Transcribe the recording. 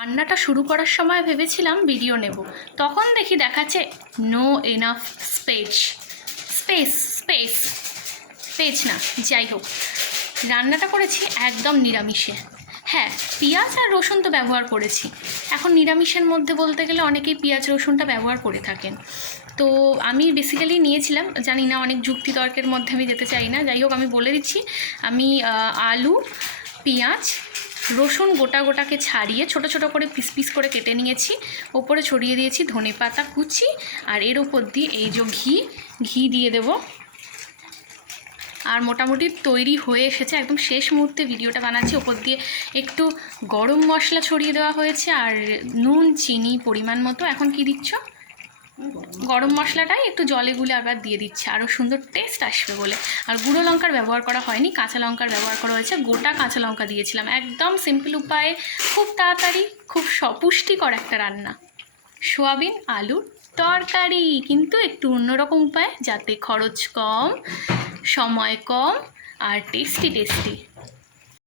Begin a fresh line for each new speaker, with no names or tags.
রান্নাটা শুরু করার সময় ভেবেছিলাম ভিডিও নেব। তখন দেখি দেখাচ্ছে no enough space space space space না, যাই হোক। রান্নাটা করেছি একদম নিরামিষে। হ্যাঁ পেঁয়াজ আর রসুন তো ব্যবহার করেছি। এখন নিরামিষের মধ্যে বলতে গেলে অনেকেই পেঁয়াজ, রসুনটা ব্যবহার করে থাকেন। তো আমি বেসিক্যালি নিয়েছিলাম, জানি না অনেক যুক্তি তর্কের মধ্যে আমি যেতে চাই না। যাই হোক, আমি বলে দিচ্ছি, আমি আলু, পেঁয়াজ রসুন গোটা গোটাকে ছাড়িয়ে ছোট ছোট করে পিস পিস করে কেটে নিয়েছি। ওপরে ছড়িয়ে দিয়েছি ধনে পাতা, কুচি, আর এর ওপর দিয়ে এই যে ঘি ঘি দিয়ে দেবো। আর মোটামুটি তৈরি হয়ে এসেছে, একদম শেষ মুহূর্তে ভিডিওটা বানাচ্ছি। ওপর দিয়ে একটু গরম মশলা ছড়িয়ে দেওয়া হয়েছে, আর নুন, চিনি পরিমাণ মতো। এখন কি দিচ্ছ? গরম মশলাটাই একটু জলে গুলে আবার দিয়ে দিচ্ছে। আরও সুন্দর টেস্ট আসবে বলে। আর গুঁড়ো লঙ্কার ব্যবহার করা হয়নি, কাঁচা লঙ্কার ব্যবহার করা হয়েছে। গোটা কাঁচা লঙ্কা দিয়েছিলাম। একদম সিম্পল উপায়ে খুব তাড়াতাড়ি, খুব স- পুষ্টিকর একটা রান্না। সোয়াবিন আলুর তরকারি, কিন্তু একটু অন্যরকম উপায়, যাতে খরচ কম, সময় কম, আর টেস্টি টেস্টি